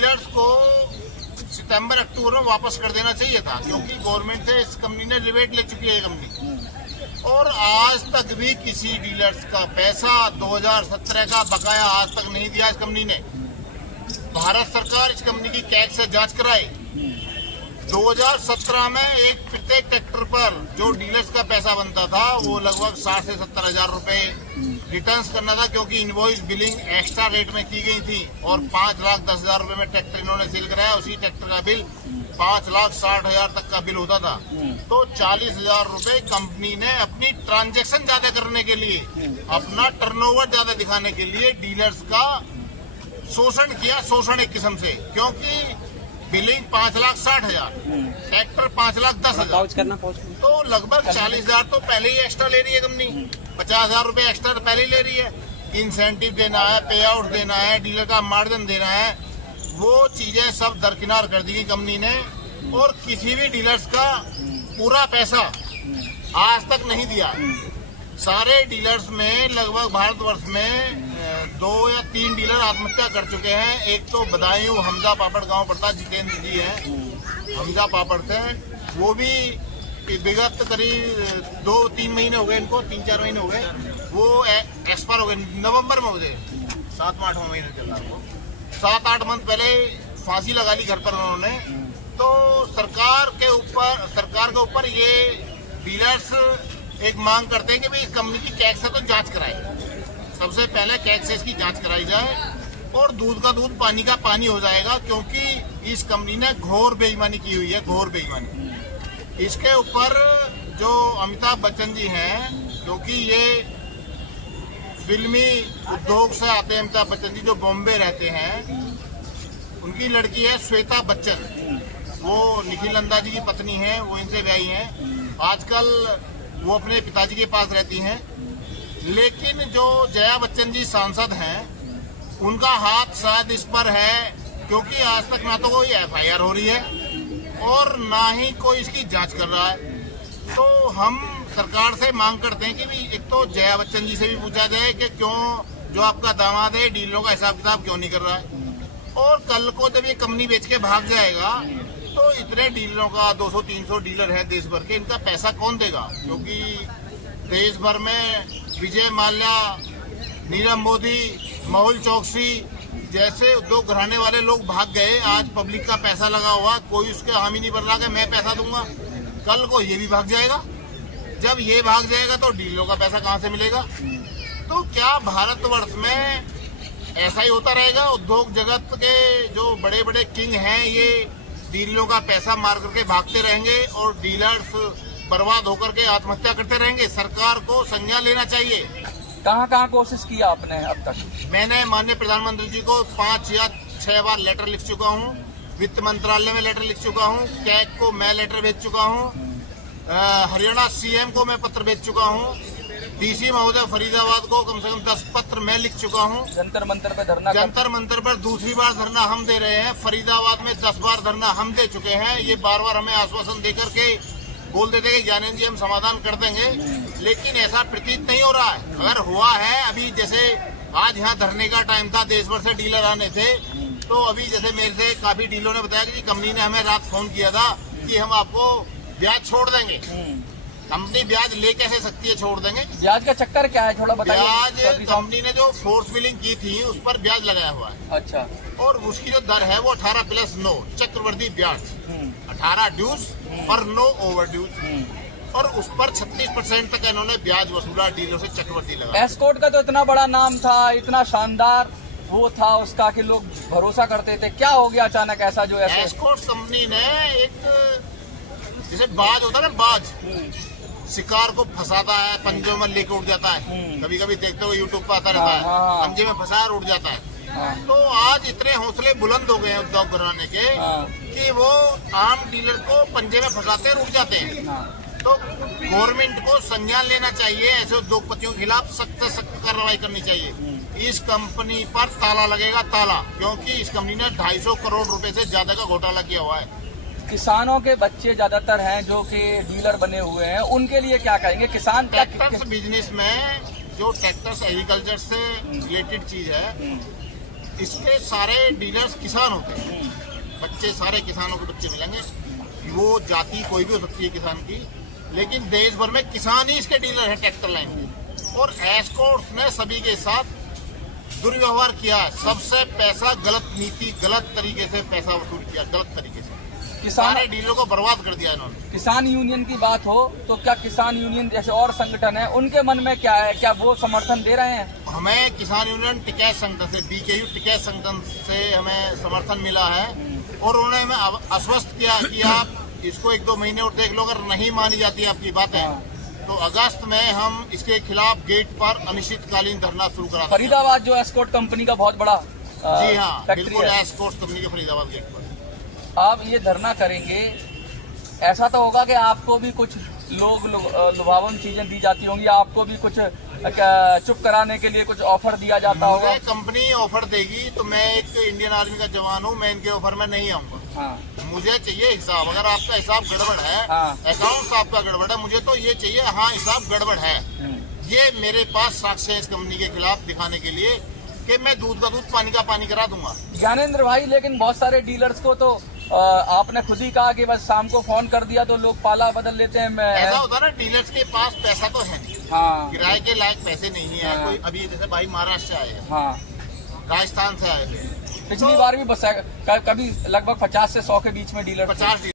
Dealers को सितंबर अक्टूबर में वापस कर देना चाहिए था, क्योंकि गवर्नमेंट से इस कंपनी ने रिबेट ले चुकी है कंपनी। और आज तक भी किसी डीलर्स का पैसा 2017 का बकाया आज तक नहीं दिया इस कंपनी ने। भारत सरकार इस कंपनी की कैग से जांच कराए। 2017 में एक प्रत्येक ट्रैक्टर पर जो डीलर्स का पैसा बनता था वो लगभग 60 से 70 हजार रुपए रिटर्न्स करना था, क्योंकि इनवॉइस बिलिंग एक्स्ट्रा रेट में की गई थी और 5,10,000 रुपए में ट्रैक्टर इन्होंने सेल कराया। उसी ट्रैक्टर का बिल 5,60,000 तक का बिल होता था। तो 40,000 रुपए कंपनी ने अपनी ट्रांजैक्शन ज्यादा करने के लिए, अपना टर्नओवर ज्यादा दिखाने के लिए डीलर्स का शोषण किया। शोषण एक किस्म से, क्योंकि बिलिंग 5,60,000, ट्रैक्टर 5,10,000, तो लगभग 40,000 तो पहले ही एक्स्ट्रा ले रही है कंपनी। 50,000 रुपए एक्स्ट्रा पहले ही ले रही है। इंसेंटिव देना है, पे आउट देना है, डीलर का मार्जिन देना है, वो चीजें सब दरकिनार कर दी कंपनी ने। और किसी भी डीलर्स का पूरा पैसा आज तक नहीं दिया। सारे डीलर्स में लगभग भारतवर्ष में 2 या 3 डीलर आत्महत्या कर चुके हैं। एक तो बदायूं हमजा पापड़ गांव पड़ता, जितेंद्र जी हैं हमजा पापड़ से, वो भी विगत करीब 2-3 महीने हो गए इनको, 3-4 महीने हो गए, वो एक्सपायर हो गए। नवंबर में मुझे 7वां-8वां महीने चल रहा वो 7-8 मंथ पहले फांसी लगा ली घर पर उन्होंने। तो सरकार के ऊपर ये डीलर्स एक मांग करते हैं कि भाई इस कंपनी की कैग से तो जांच कराए। सबसे पहले कैग से इसकी जांच कराई जाए और दूध का दूध, पानी का पानी हो जाएगा, क्योंकि इस कंपनी ने घोर बेईमानी की हुई है, घोर बेईमानी। इसके ऊपर जो अमिताभ बच्चन जी हैं, क्योंकि ये फिल्मी उद्योग से आते हैं, अमिताभ बच्चन जी जो बॉम्बे रहते हैं, उनकी लड़की है श्वेता बच्चन, वो निखिल नंदा जी की पत्नी है, वो इनसे ब्याही हैं। आजकल वो अपने पिताजी के पास रहती हैं। लेकिन जो जया बच्चन जी सांसद हैं, उनका हाथ शायद इस पर है, क्योंकि आज तक ना तो कोई FIR हो रही है और ना ही कोई इसकी जांच कर रहा है। तो हम सरकार से मांग करते हैं कि भी एक तो जया बच्चन जी से भी पूछा जाए कि क्यों जो आपका दामाद है डीलरों का हिसाब किताब क्यों नहीं कर रहा है। और कल को जब ये कंपनी बेच के भाग जाएगा तो इतने डीलरों का 200-300 डीलर है देश भर के, इनका पैसा कौन देगा? क्योंकि देश भर में विजय माल्या, नीरव मोदी, मेहुल चोकसी जैसे उद्योग घराने वाले लोग भाग गए। आज पब्लिक का पैसा लगा हुआ, कोई उसके हामी नहीं बन रहा कि मैं पैसा दूंगा। कल को ये भी भाग जाएगा। जब ये भाग जाएगा तो डीलरों का पैसा कहाँ से मिलेगा? तो क्या भारतवर्ष में ऐसा ही होता रहेगा? उद्योग जगत के जो बड़े बड़े किंग हैं ये डीलरों का पैसा मार करके भागते रहेंगे और डीलर्स बर्बाद होकर के आत्महत्या करते रहेंगे? सरकार को संज्ञान लेना चाहिए। कहाँ कोशिश किया आपने अब तक? मैंने माननीय प्रधानमंत्री जी को 5 या 6 बार लेटर लिख चुका हूँ, वित्त मंत्रालय में लेटर लिख चुका हूँ, कैग को मैं लेटर भेज चुका हूँ, हरियाणा CM को मैं पत्र भेज चुका हूँ, DC महोदय फरीदाबाद को कम से कम 10 पत्र मैं लिख चुका हूँ। जंतर मंतर पर धरना, जंतर मंतर पर दूसरी बार धरना हम दे रहे हैं। फरीदाबाद में 10 बार धरना हम दे चुके हैं। ये बार हमें आश्वासन देकर के बोल देते कि ज्ञानेंद्र जी हम समाधान कर देंगे, लेकिन ऐसा प्रतीत नहीं हो रहा है। अगर हुआ है, अभी जैसे आज यहाँ धरने का टाइम था, देश भर से डीलर आने थे, तो अभी जैसे मेरे से काफी डीलरों ने बताया कि कंपनी ने हमें रात फोन किया था कि हम आपको ब्याज छोड़ देंगे। कंपनी ब्याज ले कैसे सकती है? छोड़ देंगे। ब्याज का चक्कर क्या है, थोड़ा बताइए। ब्याज कंपनी ने जो फोर्स बिलिंग की थी उस पर ब्याज लगाया हुआ है। अच्छा। और उसकी जो दर है वो 18+9 चक्रवर्ती ब्याज, 18 ड्यूज और 9 ओवर ड्यूज, और उस पर 36% तक इन्होंने ब्याज वसूला डीलर से, चक्रवर्ती लगा। एस्कॉर्ट का तो इतना बड़ा नाम था, इतना शानदार वो था उसका कि लोग भरोसा करते थे। क्या हो गया अचानक ऐसा? जो एस्कॉर्ट कंपनी ने एक जैसे बाज होता है ना, बाज शिकार को फंसाता है, पंजों में लेके उड़ जाता है। कभी कभी देखते हो यूट्यूब पर आता रहता है, पंजे में फंसा उड़ जाता है। तो आज इतने हौसले बुलंद हो गए हैं उद्योग घराने के कि वो आम डीलर को पंजे में फंसाते हैं, उड़ जाते हैं। तो गवर्नमेंट को संज्ञान लेना चाहिए, ऐसे उद्योगपतियों के खिलाफ सख्त से सख्त कार्रवाई करनी चाहिए। इस कंपनी पर ताला लगेगा, ताला, क्योंकि इस कंपनी ने 250 करोड़ रुपए से ज्यादा का घोटाला किया हुआ है। किसानों के बच्चे ज्यादातर हैं जो कि डीलर बने हुए हैं, उनके लिए क्या कहेंगे? किसान ट्रैक्टर्स बिजनेस में, जो ट्रैक्टर्स एग्रीकल्चर से रिलेटेड चीज है, इसके सारे डीलर्स किसान होते हैं, बच्चे सारे किसानों के बच्चे मिलेंगे। वो जाति कोई भी हो सकती है किसान की, लेकिन देश भर में किसान ही इसके डीलर है ट्रैक्टर लाइन के। और एस्कॉर्ट्स ने सभी के साथ दुर्व्यवहार किया, सबसे पैसा गलत नीति, गलत तरीके से पैसा वसूल किया, गलत तरीके से किसान सारे डीलरों को बर्बाद कर दिया इन्होंने। किसान यूनियन की बात हो तो क्या किसान यूनियन जैसे और संगठन है उनके मन में क्या है, क्या वो समर्थन दे रहे हैं? हमें किसान यूनियन टिकैत संगठन से, BKU टिकैत संगठन से हमें समर्थन मिला है और उन्होंने हमें आश्वस्त किया कि आप इसको 1-2 महीने और देख लो, अगर नहीं मानी जाती आपकी बातें तो अगस्त में हम इसके खिलाफ गेट पर अनिश्चितकालीन धरना शुरू करा देंगे। फरीदाबाद जो एस्कॉर्ट कंपनी का बहुत बड़ा जी हाँ, फैक्ट्री बिल्कुल है, एस्कॉर्ट्स कंपनी के फरीदाबाद गेट पर आप ये धरना करेंगे, ऐसा तो होगा कि आपको भी कुछ लुभावन चीजें दी जाती होंगी, आपको भी कुछ चुप कराने के लिए कुछ ऑफर दिया जाता होगा? मुझे कंपनी ऑफर देगी तो मैं एक इंडियन आर्मी का जवान हूँ, मैं इनके ऑफर में नहीं आऊंगा। हाँ, मुझे चाहिए हिसाब, अगर आपका हिसाब गड़बड़ है, हाँ। अकाउंट आपका गड़बड़ है, मुझे तो ये चाहिए हाँ हिसाब गड़बड़ है। ये मेरे पास साक्ष्य है इस कंपनी के खिलाफ दिखाने के लिए कि मैं दूध का दूध पानी का पानी करा दूंगा। ज्ञानेंद्र भाई, लेकिन बहुत सारे डीलर्स को तो आपने खुद ही कहा कि बस शाम को फोन कर दिया तो लोग पाला बदल लेते हैं। ऐसा होता है ना, डीलर्स के पास पैसा तो है नहीं, हाँ, किराए के लायक पैसे नहीं है। हाँ। कोई अभी जैसे भाई महाराष्ट्र से आए हैं, हाँ, राजस्थान से आए थे, पिछली बार भी बस कभी लगभग 50 से 100 के बीच में डीलर 50